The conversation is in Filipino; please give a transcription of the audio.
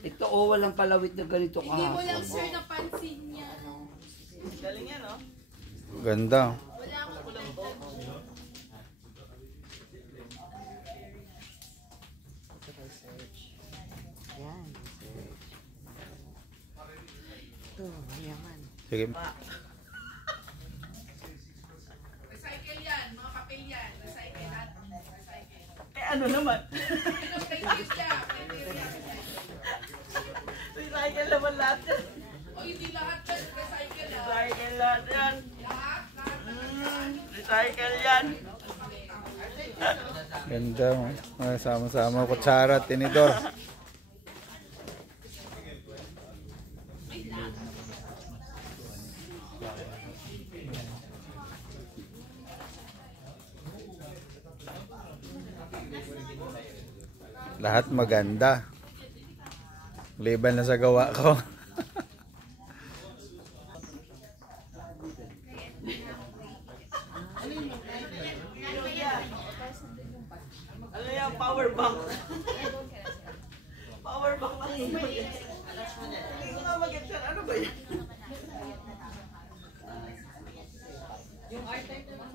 Ito walang palawit na ganito ka. Hindi mo lang sir napansin niya. Galing yan, no? Ganda. Wala akong pinagtanong. Yan. Ito, yaman. Sige. Recycle yan, mga papel yan. Recycle natin. Recycle. Eh, ano naman? Ito, playlist yan. Playlist yan. Recycle naman lahat yan. O hindi lahat yan. Recycle yan. Recycle lahat yan. Lahat. Recycle yan. Ganda. Sama-sama kutsara at tinidor. Lahat maganda. Liban na sa gawa ko. Ano yan? Power bank. Power bank lang yun. Hindi ko nga mag-get yan. Ano ba yan? Yung art type naman.